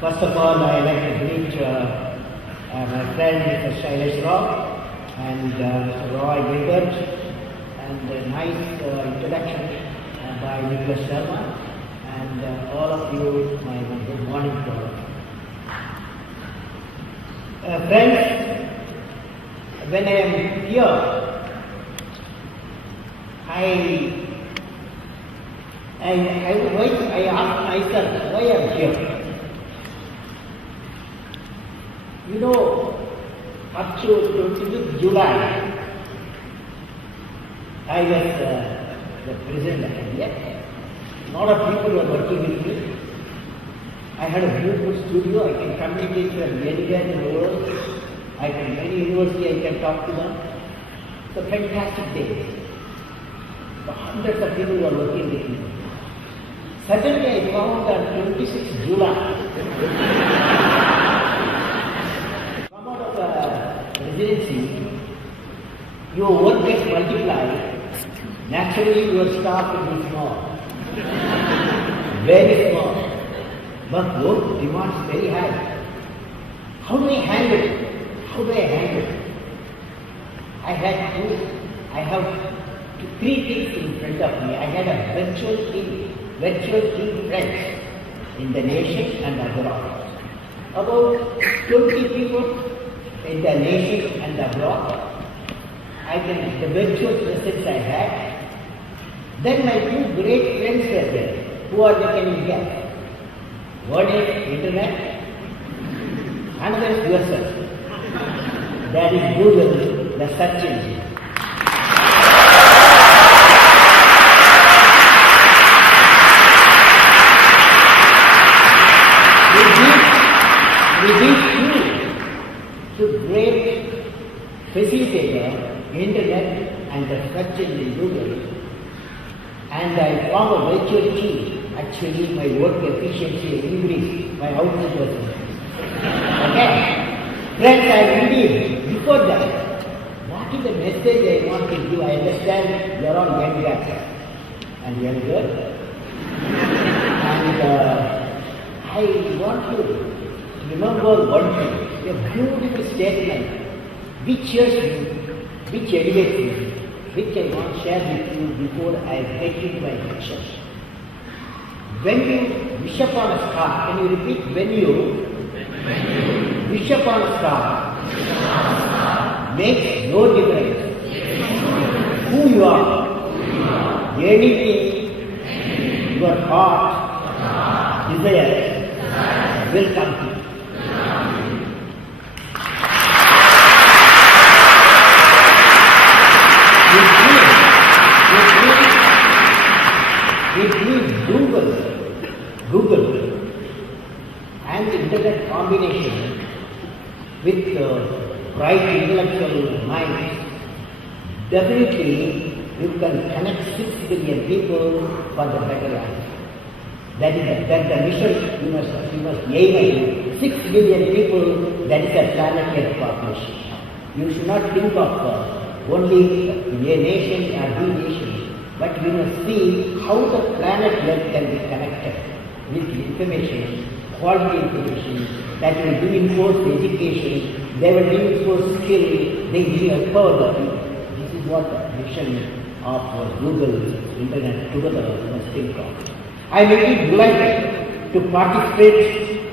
First of all, I like to greet my friend Mr. Shailesh Rao and Mr. Roy Gilbert, and a nice introduction by Nicholas Sharma, and all of you, my good morning to all of you. Friends, when I am here, I ask myself why I am here. You know, up to 25th July, I was the president of India. A lot of people were working with me. I had a beautiful studio. I can communicate from anywhere in the world. Any university I can talk to them. It's a fantastic day. So hundreds of people were working with me. Suddenly I found on 26th July, come out of the residency, your work gets multiplied. Naturally your staff will be small. Very small. But work demands very high. How do I handle it? How do I handle it? I have three things in front of me. I had a virtual team friends in the nation and abroad. About 20 people in the nation and abroad. The virtual presence I had. Then my two great friends were there, who are the India. One is internet, another is yourself. That is Google, the search engine. With these two great facilitator, internet and the search engine Google, and I form a virtual team. Actually, my work efficiency increased, my output was increased. Okay? Friends, I believe, before that, what is the message I want to give? I understand you are all young guys and young girls. And I want to remember one thing, a beautiful statement which elevates me, which I want to share with you before I get into my lecture. When you wish upon a star, can you repeat? When you wish upon a star, makes no difference who you are, anything your heart desires will come to you. Google and the internet combination with bright intellectual minds, definitely you can connect 6 billion people for the better life. That is the mission you must aim at. 6 billion people, that is a planetary population. You should not think of only a nation or the nation, but you must see how the planet Earth can be connected with information, quality information, that will reinforce education, they will reinforce skill, they will empower the people. This is what the mission of Google, Internet together must think of. I am indeed delighted to participate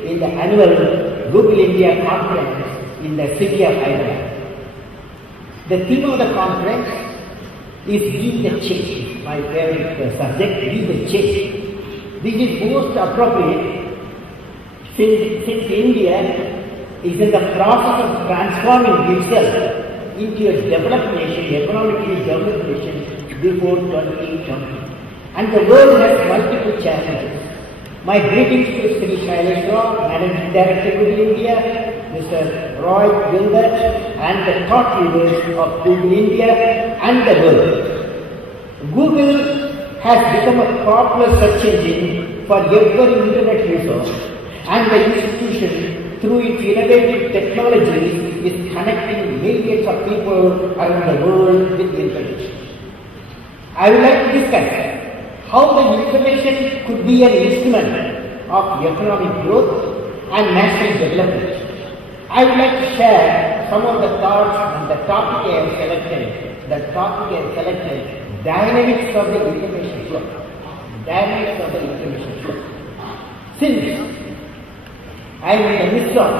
in the annual Google India conference in the city of Hyderabad. The theme of the conference is Be the Change, my favorite subject, Be the Change. This is most appropriate since India is in the process of transforming itself into a developed nation, economically developed nation before 2020. And the world has multiple challenges. My greetings to Sri Shailesh Rao, Managing Director of India, Mr. Roy Gilbert, and the thought leaders of Google India and the world. Google has become a popular search engine for every internet user, and the institution, through its innovative technologies, is connecting millions of people around the world with information. I would like to discuss how the information could be an instrument of economic growth, and national development. I would like to share some of the thoughts on the topic I have selected. The topic I have selected, dynamics of the information flow. Dynamics of the information flow. Since I am in the midst of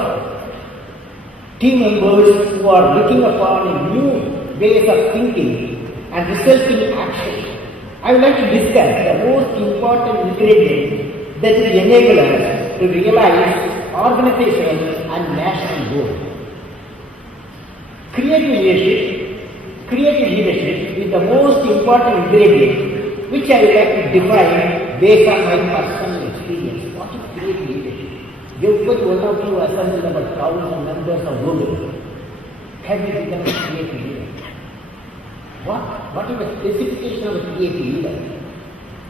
team members who are looking upon new ways of thinking and resulting action, I would like to discuss the most important ingredient that will enable us to realize organizational and national goals. Creative leadership is the most important ingredient which I would like to define based on my personal experience. What is creative leadership? Every one of you assembled about 1,000 members of Google. Can you become a creative leader? What is the specification of a creative leader?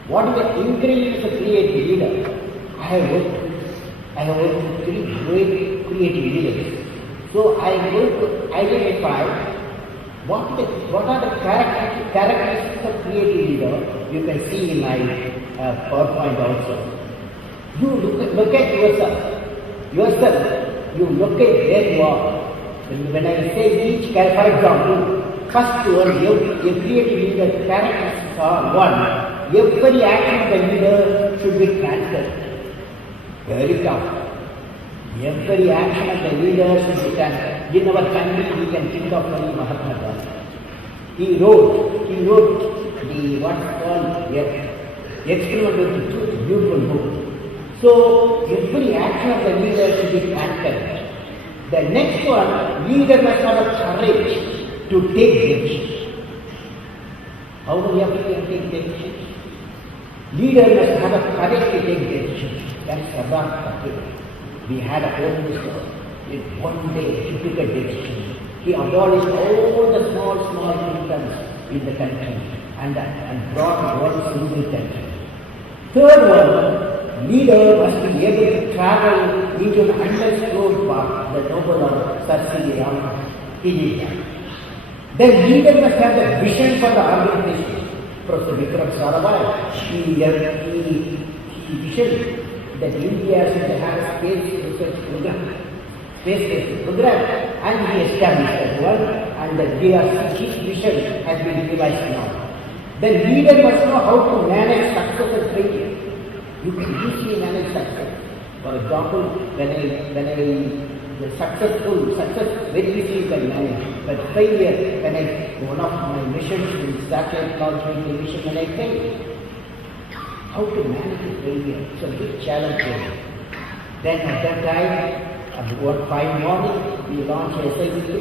What is the ingredients of a creative leader? I have worked with 3 great creative leaders. So I am going to identify what are the characteristics of creative leader. You can see in my PowerPoint also. You look at yourself. You look at where you are. When I say each character, for example, first one, your creative leader characteristics are 1. Every action of the leader should be transparent. Very tough. Every action of the leader should be transparent. In our country, we can think of only Mahatma Gandhi. He wrote the what's called experiment with the truth, beautiful book. So every action of the leader should be transparent. The next one, leader must have a courage to take decisions. How do we have to take decisions? Leader must have a courage to take decisions. That's Sardar Patel. We had a home minister. One day he took a decision. He abolished all the small kingdoms in the country and brought one single country. Third one, leader must be able to travel into an unexplored part, the noble of Sir C.V. Raman. He did that. The leader must have the vision for the organization. Professor Vikram Sarabhai, he visioned that India should have a space research program, and he established that one, and the DRC vision has been realized now. The leader must know how to manage success and failure. You can easily manage success. For example, the success very easily you can manage. But failure, one of my missions in satellite launch mission, when I failed, how to manage the failure? It's a big challenge for me. Then at that time, about 5 morning, we launched SIP3,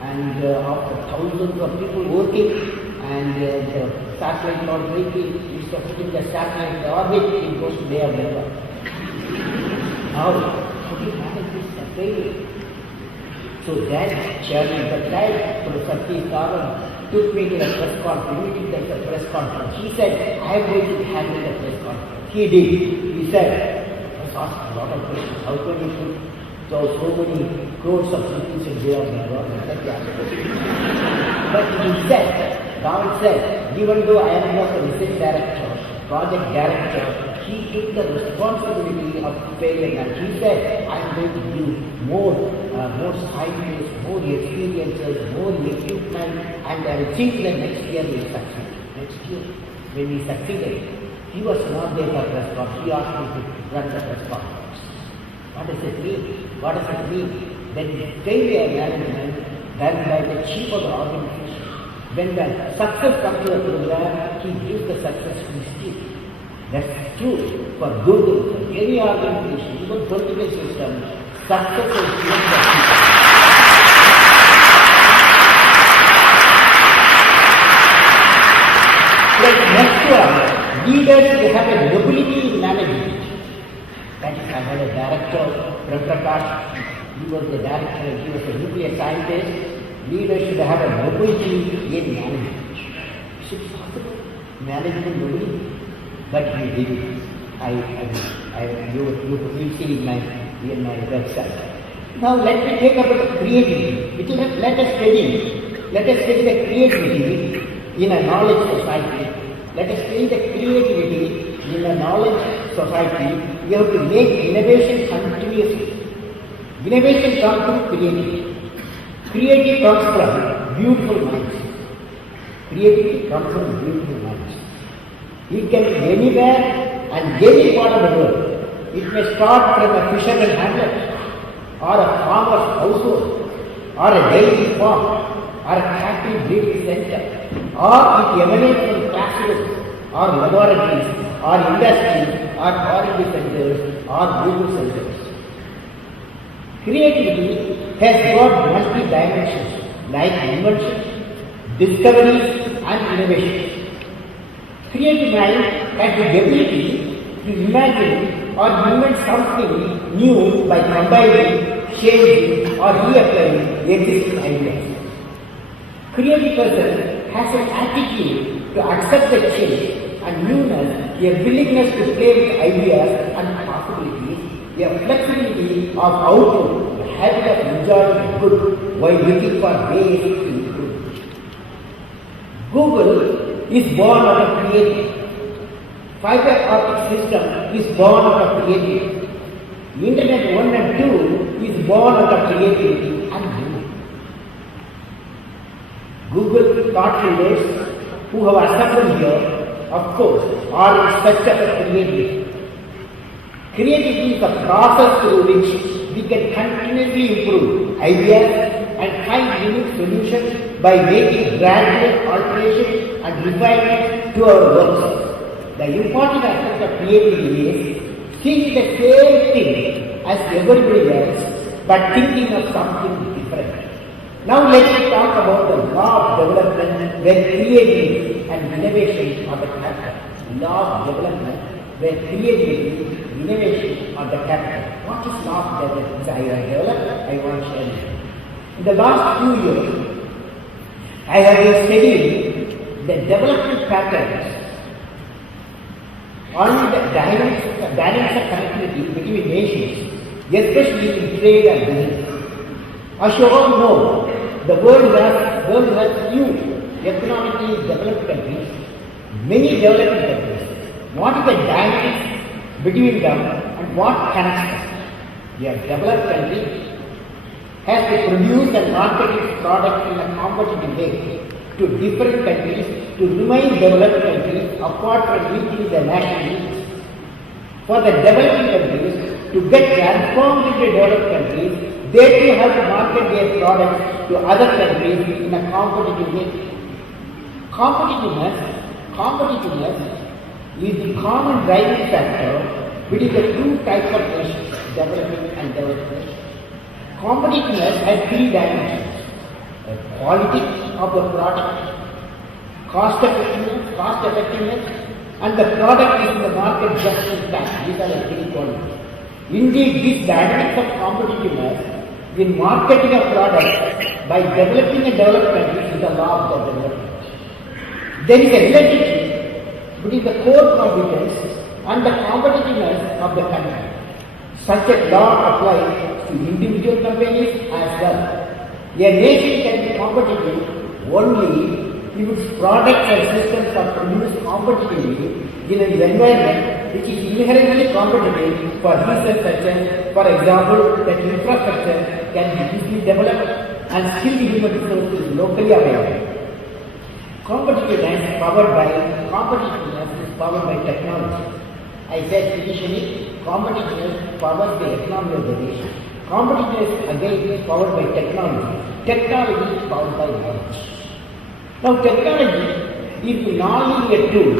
and after thousands of people working, and the satellite launch vehicle, instead of putting the satellite in the orbit, it goes to Bay of Bengal. How do you manage this failure? So that challenge, the time for the Satish Dhawan took me to the press conference. The press conference. He said, I am going to handle the press conference. He did. He said, I was asked a lot of questions. How can you put so many crores of people in Bay of Bengal? But he said, Dhawan said, even though I am not the research director, project director, he took the responsibility of failing, and he said, I am going to give more scientists, more experiences, more equipment, and I think that next year we will succeed. Next year, when we succeeded, he was not there for press conference. He asked me to run the press conference. What does it mean? What does it mean? Then failure management done by the chief of the organization. When the success comes to the program, he gives the success to his team. That's true for Google, for any organization, even political system. Success is given to people. Like next one, leaders have a nobility in management. That is, I had a director, Prakash. He was the director, he was a nuclear scientist. Leaders should have a nobility in management. Is it possible? Management nobility? But he did. You will see in my website. Now let me take up the creativity. Let us study the creativity in a knowledge society. Let us study the creativity in a knowledge society we have to make innovation continuously. Innovation comes from creativity. Creativity comes from beautiful minds. Creativity comes from beautiful minds. It can be anywhere and any part of the world. It may start from a fisherman hamlet, or a farmer's household, or a dairy farm, or a cattle breeding center, or it emanates from classrooms, or laboratories, or industries, or R&D centers, or Google centers. Creativity has got multi-dimensions like invention, discoveries, and innovations. Creative mind has the ability to imagine or invent something new by combining, changing, or reapplying existing ideas. Creative person has an attitude to accept the change and newness, a willingness to play with ideas and possibilities, a flexibility of output, a habit of enjoying good while looking for ways to improve. Google is born out of creativity. Fiber optic system is born out of creativity. Internet 1 and 2 is born out of creativity and Google. Google thought leaders who have assembled here, of course, are in search of creativity. Creativity is a process through which we can continuously improve ideas and find unique solutions by making gradual alterations and refinements to our works. The important aspect of creativity is seeing the same thing as everybody else, but thinking of something different. Now let us talk about the law of development where creativity and innovation are the character. Law of development where creativity, innovation are the character. What is law of development? I want to share you. In the last few years, I have been studying the development patterns on the dynamics of connectivity between nations, especially in trade and business. As you all know, the world has few economically developed countries, many developing countries. What is the dynamics between them and what connects them? A developed country has to produce and market its products in a competitive way to different countries to remain developed countries apart from meeting their national needs. For the developing countries to get transformed into developed countries, they too have to market their products to other countries in a competitive way. Competitiveness is the common driving factor between the two types of nations, developing and developed nations. Competitiveness has three dimensions: the quality of the product, cost effectiveness, and the product is in the market just in time. These are the three qualities. Indeed, this dynamics of competitiveness in marketing a product by developing a developed country is the law of the development. There is a relationship between the core competence and the competitiveness of the country. Such a law applies to individual companies as well. A nation can be competitive only if its products and systems are produced competitively in an environment which is inherently competitive for reasons such as, for example, that infrastructure can be easily developed and skilled human resources locally available. Competitiveness is powered by technology. I said initially, competitiveness powers the economy of the nation. Competitiveness again is powered by technology. Technology is powered by knowledge. Now technology is the non-linear tool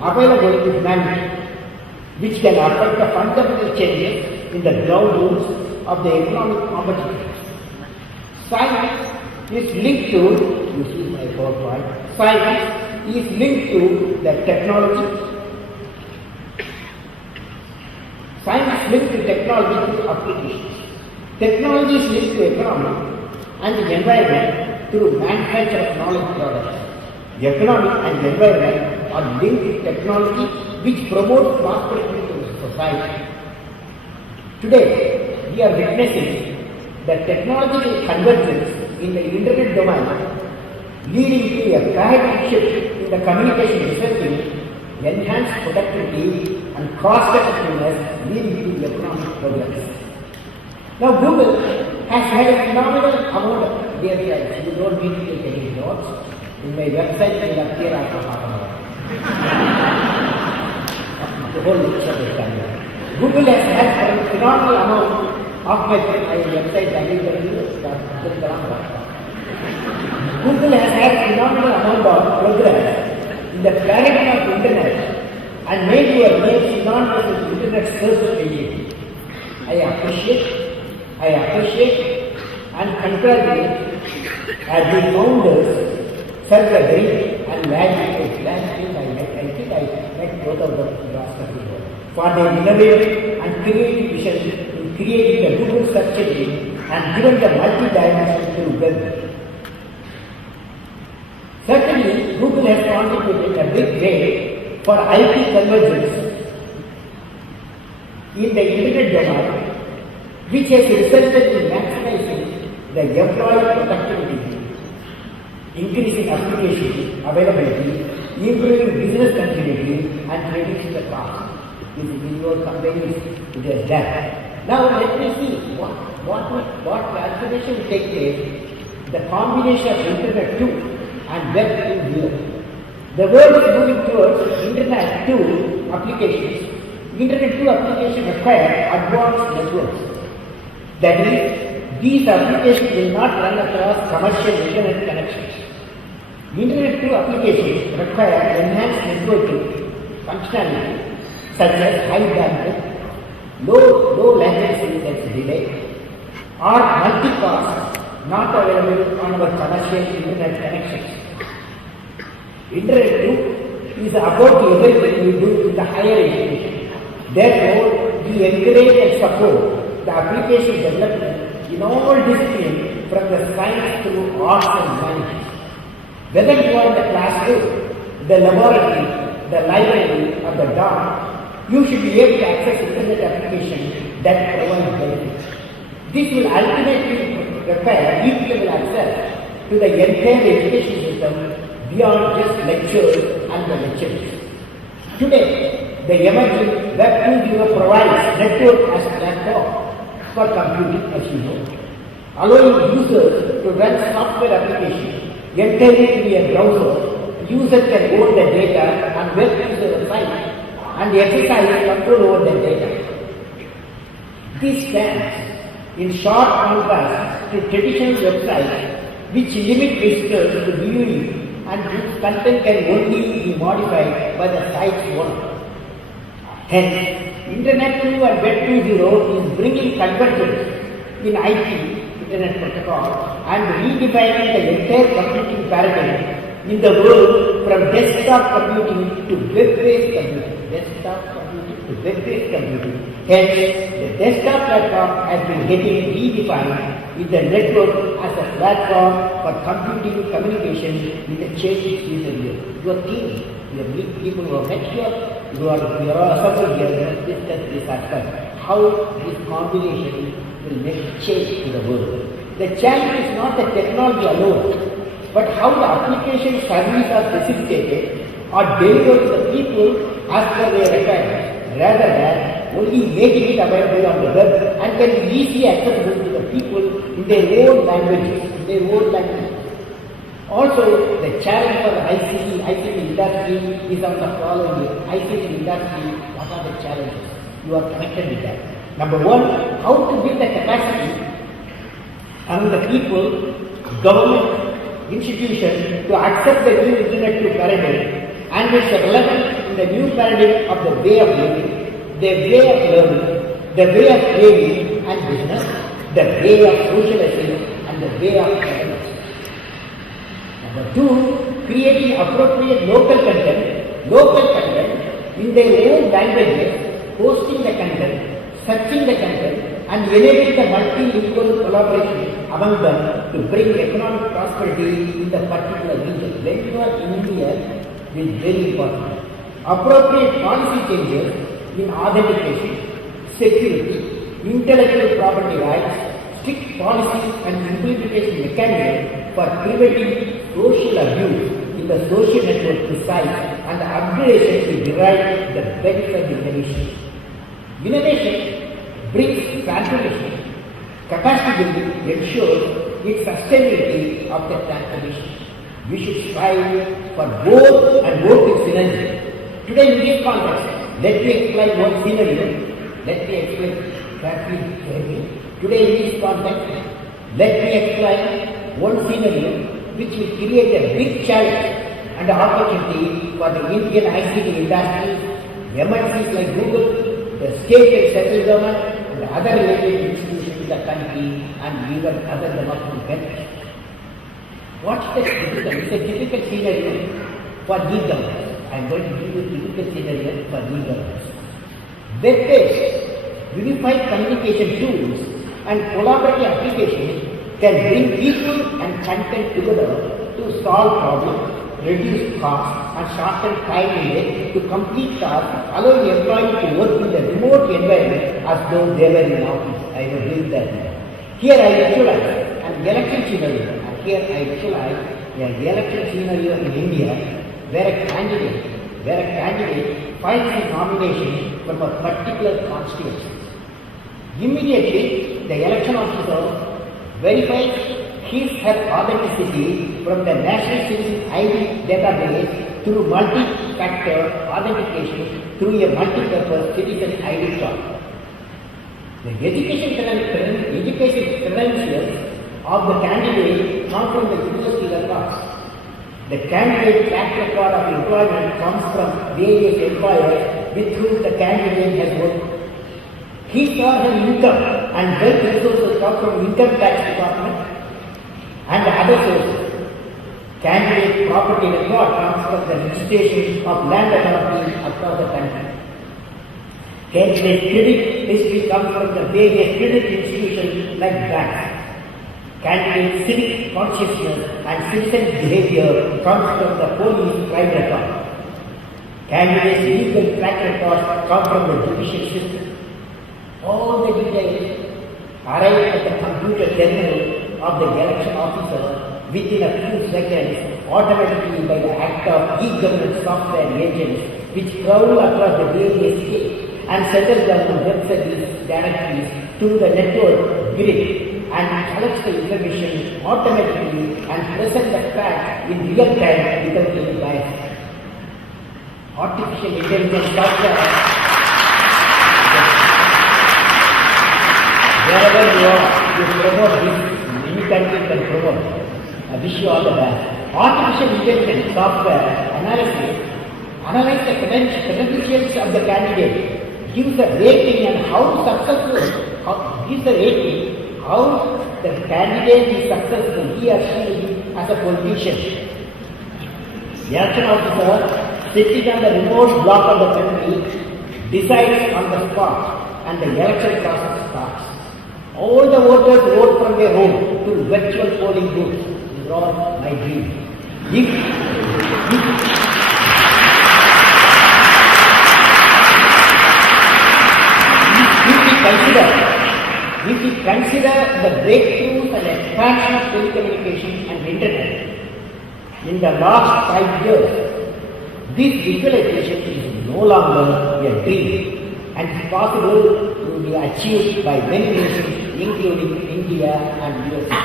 available to humanity which can affect the fundamental changes in the ground rules of the economic competitiveness. Science is linked to, you see my PowerPoint, science is linked to the technology. Science is linked to technology through applications. Technology is linked to economy and the environment through manufacture of knowledge products. The economy and the environment are linked to technology which promotes prosperity to society. Today, we are witnessing the technological convergence in the internet domain leading to a paradigm shift in the communication resulting enhanced productivity and cost effectiveness leading to economic progress. Now Google has had a phenomenal amount of dear friends. You don't need to take any notes. In my website it will appear after half an hour. The whole lecture is done. Google has had a phenomenal amount of my website www.google.com. Google has had a phenomenal amount of progress in the paradigm of internet and made your name synonymous with internet search engine. I appreciate and congratulate as the founders, Sergey Brin and Larry Page. I think I met both of them last year for their innovative and creative vision in creating the Google search engine and given the multi-dimensional web. Certainly, Google has contributed a big way for IT convergence in the internet domain, which has resulted in maximizing the employee productivity, increasing application availability, improving business continuity, and reducing the cost. This is your companies it has done. Now let me see what transformation will take place. The combination of Internet 2 and Web 2.0. The world is moving towards Internet 2 applications. Internet 2 applications require advanced networks. That is, these applications will not run across commercial internet connections. Internet 2 applications require enhanced networking functionality such as high bandwidth, low latency delay, or multicast not available on our commercial internet connections. Internet 2 is about everything we do in the higher education. Therefore, we encourage and support the application development in all disciplines from the science to arts and humanities. Whether you are in the classroom, the laboratory, the library, or the dorm, you should be able to access internet applications that provide benefits. This will ultimately require equal access to the entire education system beyond just lectures and the lecturers. Today, the emerging Web 2.0 provides network as a platform for computing, as you know, allowing users to run software applications entirely through a browser. User can own the data and web user site and exercise control over the data. This stands in sharp contrast to traditional websites which limit visitors to viewing and whose content can only be modified by the site's owner. Hence, Internet 2 and Web 2.0 is bringing convergence in IT, Internet Protocol, and redefining the entire computing paradigm in the world from desktop computing to web-based computing. Hence, the desktop platform has been getting redefined with the network as a platform for computing communication in the changing future year. Your team, your people who have met here, you are assembled here to discuss this aspect, how this combination will make change to the world. The challenge is not the technology alone, but how the application services are facilitated or delivered to the people as per their requirements, rather than only making it available on the web and can be easily accessible to the people in their own languages. Also, the challenge for the ICT industry is on the following. ICT industry, what are the challenges? You are connected with that. Number one, how to build the capacity among the people, government, institutions to accept the new Internet 2 paradigm and its relevance in the new paradigm of the way of living, the way of learning, the way of trading and business, the way of socializing and the way of governance. Number two, creating appropriate local content in their own languages, hosting the content, searching the content, and enabling the multilingual collaboration among them to bring economic prosperity in the particular region. When you are in India, it is very important. Appropriate policy changes in authentication, security, intellectual property rights, strict policies and implementation mechanisms for preventing social abuse in the social network sites and the upgradation to derive the benefit innovation. Innovation brings transformation. Capacity building ensures its sustainability of the transformation. We should strive for both and work in synergy. Today in this context, let me explain one scenario. Let me explain carefully. Today in this context, let me explain one scenario which will create a big challenge and opportunity for the Indian ICT industries, MNCs like Google, the state and central government, and other related institutions in the country, and even other development countries. What's the typical? It's a typical scenario for e-governance. I am going to give you a typical scenario for e-governance. Web-based, unified communication tools and collaborative applications can bring people and content together to solve problems, reduce costs, and shorten time needed to complete tasks, allowing employees to work in a remote environment as though they were in office. I will read that now. Here I visualize an election scenario. Here I visualize an election scenario in India where a candidate files a nomination from a particular constituency. Immediately, the election officer verifies her authenticity from the National Citizen ID database through multi-factor authentication through a multi-purpose citizen ID card. The education credentials of the candidate come from the university records. The candidate track record of employment comes from various employers with whom the candidate has worked. His or her income and wealth resources come from income tax department and other sources. Candidate property record comes from the registration of land authorities across the country. Candidate credit history comes from the various credit institutions like banks. Candidate civic consciousness and citizen behavior comes from the police crime record. Candidates' legal track records come from the judicial system. All the details arrive at the computer terminal of the election officer within a few seconds, automatically by the act of e-government software agents which travel across the various states and central government websites directories to the network grid and collects the information automatically and presents the fact in real time without any bias. Artificial intelligence software. Wherever you are, you promote this. Many countries can promote. I wish you all the best. Artificial intelligence software analyze the credentials of the candidate, gives a rating and how successful, gives a rating how the candidate is successful, he or she as a politician. The election officer sitting on the remote block of the country decides on the spot and the election process starts. All the voters vote from their home to virtual polling booths. This is all my dream. If we consider the breakthroughs and expansion of telecommunication and internet in the last 5 years, this visualization is no longer a dream and is possible to be achieved by many nations, including India and USA.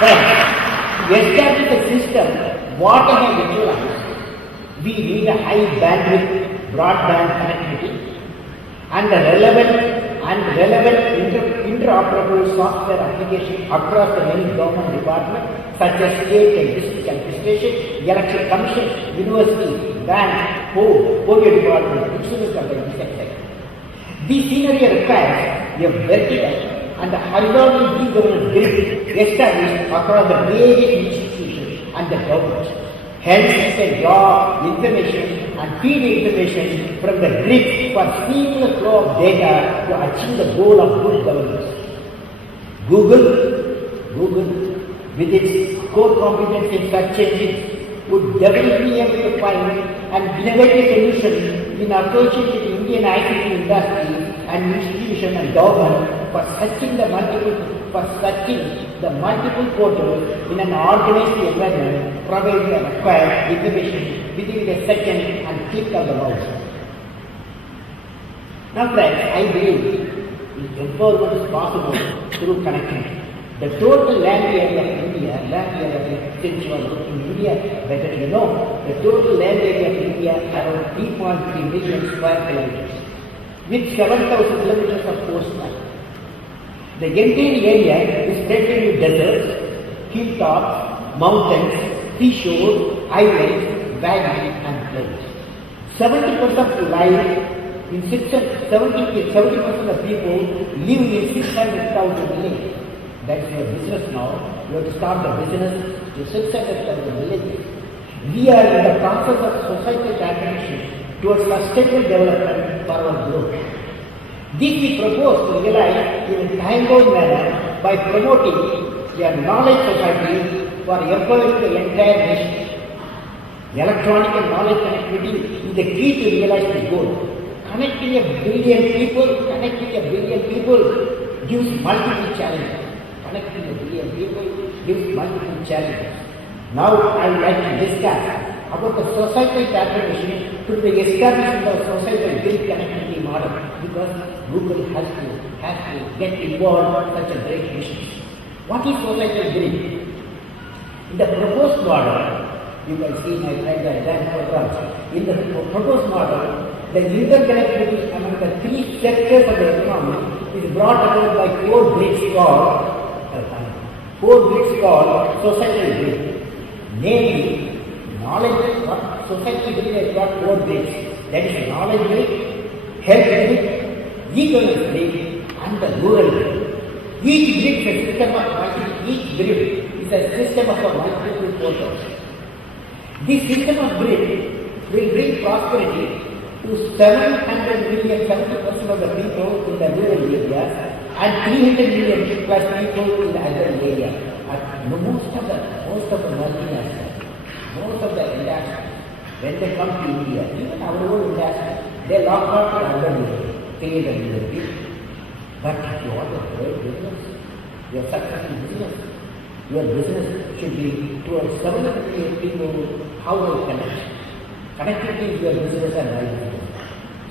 But to establish a system, what I have visualized, we need a high bandwidth broadband connectivity and the relevant interoperable software application across the many government departments such as state and district administration, election commission, university, bank, polio department, insurance company, etc. This scenario requires a vertical and a horizontal e-governance grid established across the various institutions and the government. Hence, you can draw information and feed information from the grid for seamless flow of data to achieve the goal of good governance. Google, with its core competence in search engines, would definitely be able to find an innovative solution in association with Indian ICT industry and institution and government for searching the multiple portals in an organized environment provide the required information within a second and click on the mouse. Now friends, I believe empowerment is possible through connectivity. The total land area of India, since you are looking in India, better you know, the total land area of India around 3.3 million square kilometers, with 7,000 kilometers of coastline. The entire area is spread with deserts, hilltops, mountains, seashore, islands, valleys and plains. 70% of life in 70% of people live in 600,000 villages. That's your business now. You have to start the business to 600,000 villages. We are in the process of societal transformation towards sustainable development for our growth. This we propose to realize in a time-bound manner by promoting a knowledge society for empowering the entire nation. Electronic and knowledge connectivity is the key to realize this goal. Connecting a billion people gives multiple challenges. Connecting a billion people gives multiple challenges. Now I would like to discuss about the societal transformation to the establishment of societal grid connectivity model, because Google has to get involved in such a great mission. What is societal grid? In the proposed model, you can see my friend diagram. In the proposed model, the interconnectivity among the three sectors of the economy is brought about by four grids called societal grid. Namely, knowledge, societal grid has got four grids. That is knowledge grid, health grid, e-commerce grid, and the rural grid. Each grid is a system of multiple portals. This system of grid will bring prosperity to 700 million, 70% of the people in the rural areas and 300 million plus people in the urban area. Most of the multinationals, most of the industries, when they come to India, even our own industry, they lock up the urban area, create a new people. But if you want a great business, your successful business, your business should be towards 700 million people, how will connect? Connectivity is your business and my business.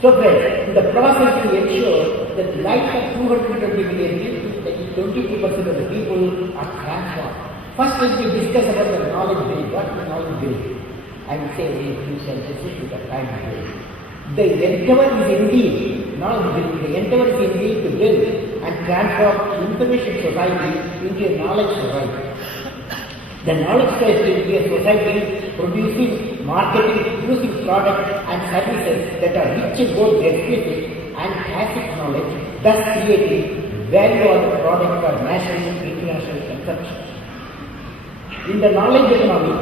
So friends, in the process we ensure that the life of 220 million people, that is 22% of the people, are transformed. First, let me discuss about the knowledge grid. What is knowledge grid? I will say in a few sentences with the time grid. The endeavor is indeed, knowledge grid, the endeavor is indeed to build and transform information society into a knowledge society. The knowledge society will be a society producing, marketing, producing products and services that are rich in both explicit and tacit knowledge, thus creating value of the product for national and international consumption. In the knowledge economy,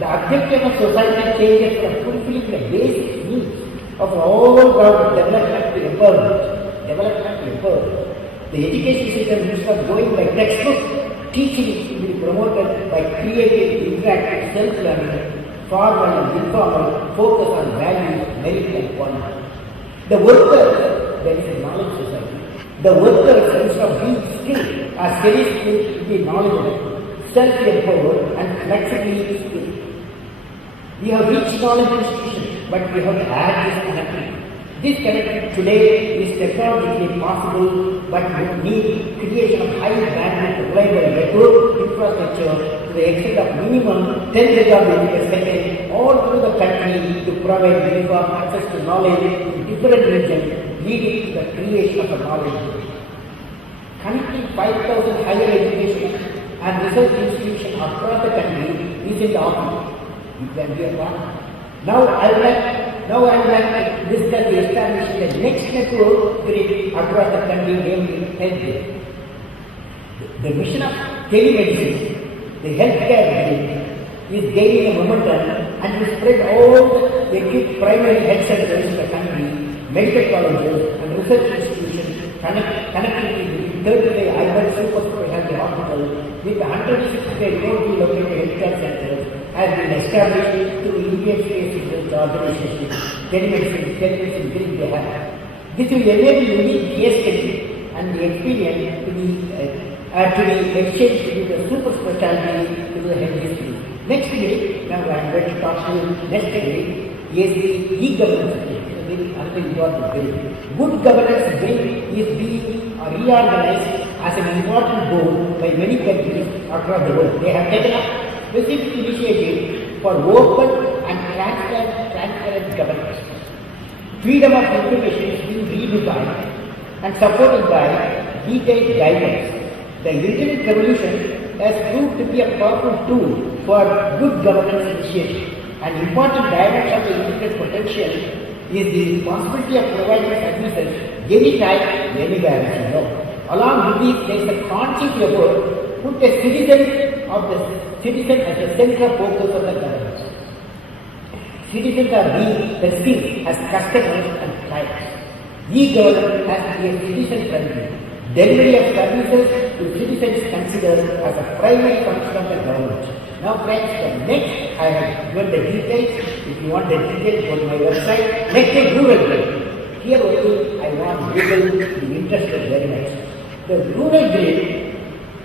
the objective of society changes from fulfilling the basic needs of all-round development to empowerment. The education system, instead of going by textbook, teaching will be promoted by creating interactive self-learning, formal and informal, focus on values, merit and quality. The workers, there is a knowledge society. The workers, instead of being skilled, are skilled to be knowledgeable, self-empowered and flexibly skilled. We have rich knowledge institutions, but we have to add this connectivity. This connectivity today is technologically possible, but would need creation of high bandwidth reliable network infrastructure to the extent of minimum 10 gigabits per second all through the country to provide uniform access to knowledge in different regions, leading to the creation of a knowledge. Connecting 5,000 higher education and research institutions across the country is in the offing. You can be a part. Now I would like to discuss the establishment of the next network grid across the country, namely healthcare. The mission of telemedicine, the healthcare grid, is gaining a momentum and will spread all the equipped primary health centers in the country, medical colleges and research institutions, connectivity with 35 urban super specialty hospitals with 165 totally located healthcare centers has been established through Indian Space Research Organization, telemedicine grid they have. This will enable unique case study and the experience to be exchanged with the super specialty to the health history. Next week, now I am going to talk to you next week is the e-governance bill. It's a very another important bill. Good governance bill is being reorganized as an important goal by many countries across the world. They have taken up specific initiative for open and transparent governance. Freedom of information is being redefined and supported by detailed guidelines. The Internet revolution has proved to be a powerful tool for good governance initiative. An important dimension of the Internet potential is the possibility of providing services anytime, anywhere, as you know. Along with this, there is a conscious effort put the citizen as the central focus of the governance. Citizens are being perceived as customers and clients. E-government has to be a citizen-friendly. Delivery of services to citizens considered as a primary function of the government. Now friends, the next I have given the details. If you want the details, go to my website. Next is rural grid. Here only I want Google to be interested very much. The rural grid,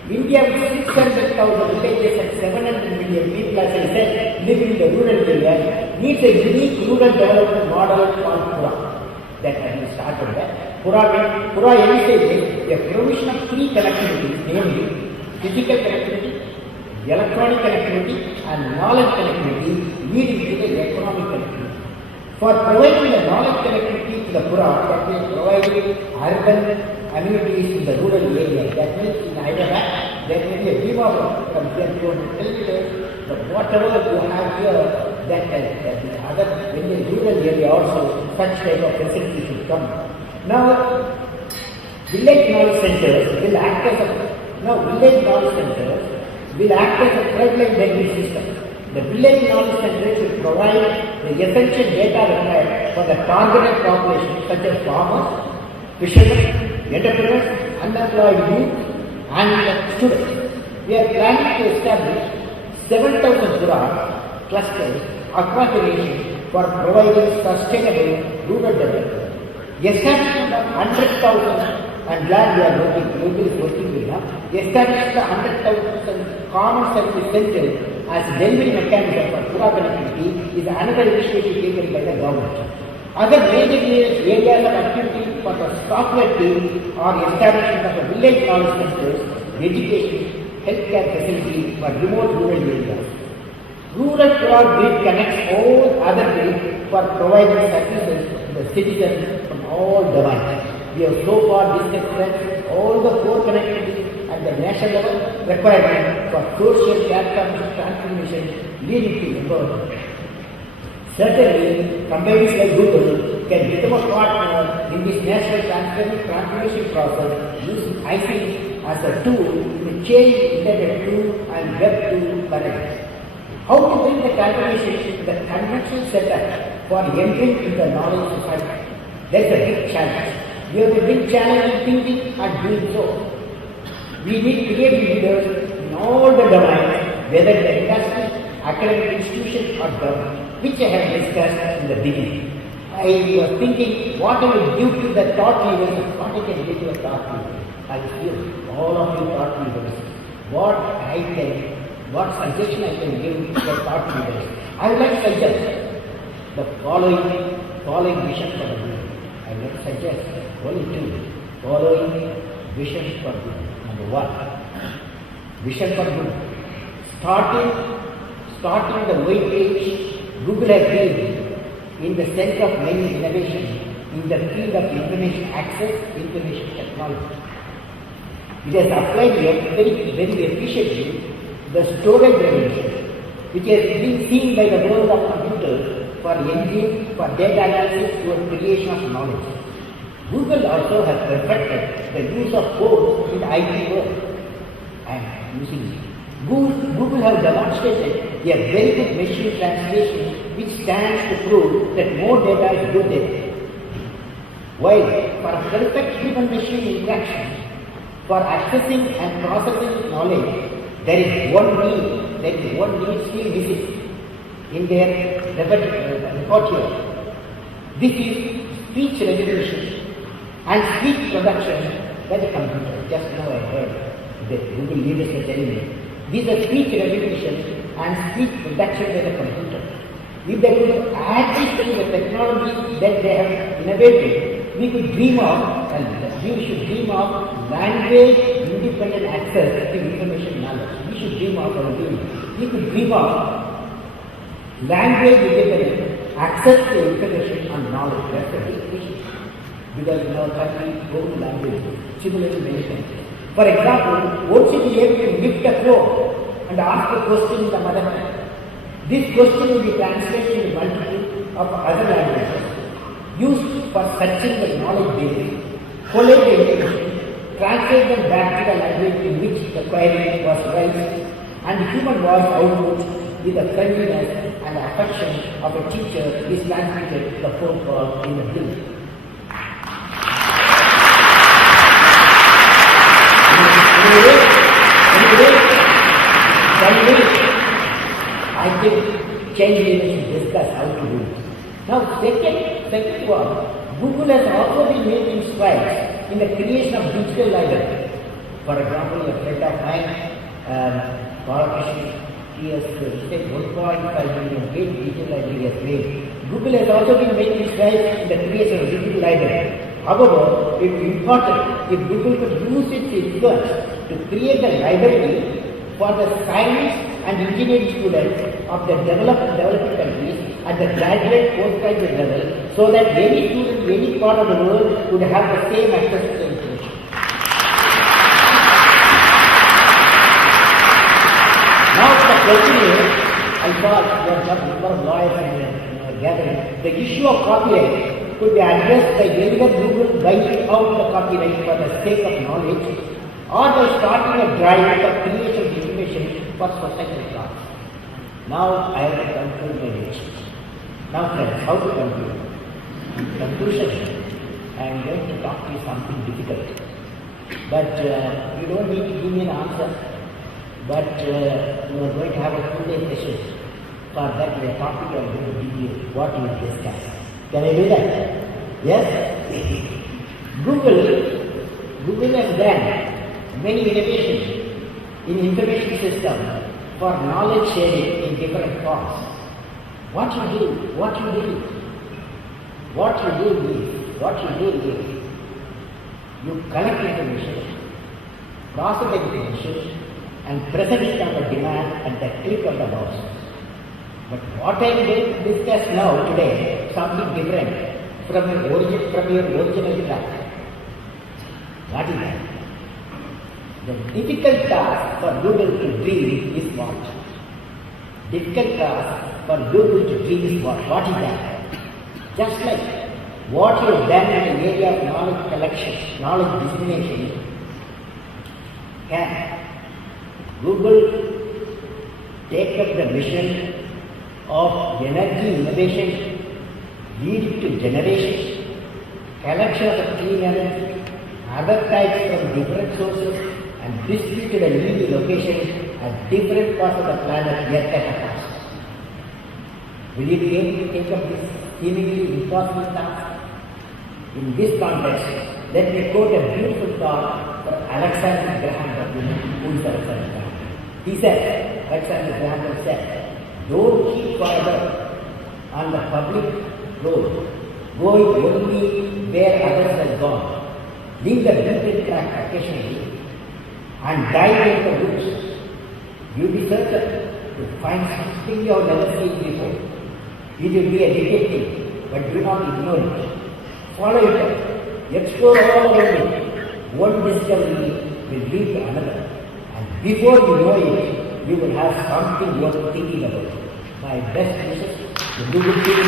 India with 600,000 villages and 700 million people, as I said, live in the rural area, needs a unique rural development model called PURA. That I will start with that. PURA envisages the provision of three connectivities, namely physical connectivity, electronic connectivity, and knowledge connectivity, leading to the economic connectivity. For providing the knowledge connectivity to the PURA, that means providing urban amenities in the rural area. That means in Hyderabad, there may be a beam from here to 200 kilometers, but whatever you have here, that other in the rural area also, such type of facility should come. Now, village knowledge centers will act as a third-line delivery system. The village knowledge centers will provide the essential data required for the targeted population, such as farmers, fishermen, entrepreneurs, unemployed youth, and students. We are planning to establish 7,000 PURA clusters across the nation for providing sustainable rural development. Establishment of 100,000, and glad we are working with now, establishment of 100,000 common service centers as delivery mechanism for PURA connectivity is another initiative taken by the government. Other major areas of activity for the software team are establishment of a village knowledge centers, education, healthcare facilities for remote rural areas. Rural PURA grid connects all other grids for providing services to the citizens from all domains. We have so far discussed all the core connectivity at the national level requirement for social transformation leading to empowerment. Certainly, companies like Google can become a partner in this national transformation process using ICT as a tool to change Internet to and Web to current. How to bring the transformation to the conventional setup for entering into the knowledge society? That's a big challenge. We have a big challenge in thinking and doing so. We need creative leaders in all the domains, whether the industry, academic institution or government, which I have discussed in the beginning. I was thinking what I will give to the thought leaders and what I can give to the thought leaders. I feel all of you thought leaders, what suggestion I can give to the thought leaders. I would like to suggest the following vision for the world. I would like to suggest only two following visions for good. Number one, vision for good. Starting the weight page, Google has been in the center of many innovations in the field of information access, information technology. It has applied very efficiently the storage revolution, which has been seen by the world of computers for engine, for data analysis, to a creation of knowledge. Google also has perfected the use of code in the IT world. And using it. Google has demonstrated a very good machine translation which stands to prove that more data is good data. While for perfect human-machine interaction, for accessing and processing knowledge, there is one need still missing in their repertoire. This is speech recognition and speech production by the computer. Just now I heard the Google leaders were telling me. These are speech recognition and speech production by the computer. If they could add this to the technology that they have innovated, we could dream of, and we should dream of language independent access to information knowledge. We should dream of our dream. We could dream of language independent access to information and knowledge. That's a big issue. Because in our country, own language, similarly many countries. For example, won't you be able to lift a floor and ask a question in the mother tongue? This question will be translated in multitude of other languages used for searching the knowledge base, collate the information, translate them back to the language in which the query was raised, and human voice output with the friendliness and affection of a teacher is transmitted to the phone call in the blink. I think change leaders should discuss how to do it. Now, second one, Google has also been making strides in the creation of digital library. For example, a friend of mine, Balakrishnan, he has said 1.5 million page digital library has made. Google has also been making strides in the creation of digital library. However, it is important if Google could use its influence to create a library for the science and engineering students of the developing countries at the graduate, postgraduate level, so that any student in any part of the world would have the same access to the information. Now the question is, I thought there are some number of lawyers and gathering, the issue of copyright could be addressed by either Google buying out the copyright for the sake of knowledge, or by starting a drive for creation of information for societal cause. Now I have to conclude my lecture. Now friends, how to conclude? In conclusion, I am going to talk to you something difficult. But you don't need to give me an answer. But you are going to have a full-day session. For that the topic I am going to give you what you discuss. Can I do that? Yes? Google has done many innovations in information system for knowledge sharing in different forms. What you do is, you collect information, process the information, and present it on the demand at the click of the mouse. But what I am going to discuss now today, something different from your original task. What is that? The difficult task for Google to dream is what? Difficult task for Google to dream is what? What is that? Just like what you have done in the area of knowledge collection, knowledge dissemination, can Google take up the mission of energy innovation, leading to generation, collection of clean energy, other types from different sources, and distributed at leading locations at different parts of the planet yet at a cost? Will you be able to take up this seemingly impossible task? In this context, let me quote a beautiful thought from Alexander Graham Bell. Who is Alexander Graham? He said, Alexander Graham Bell said, don't keep forever on the public road, going only where others have gone. Leave the beaten track occasionally and dive into the woods. You'll be certain to find something you have never seen before. It will be a detective, but do not ignore it. Follow it up. Explore all around it. One discovery will lead to another. And before you know it, you will have something worth thinking about. My best wishes to Google team.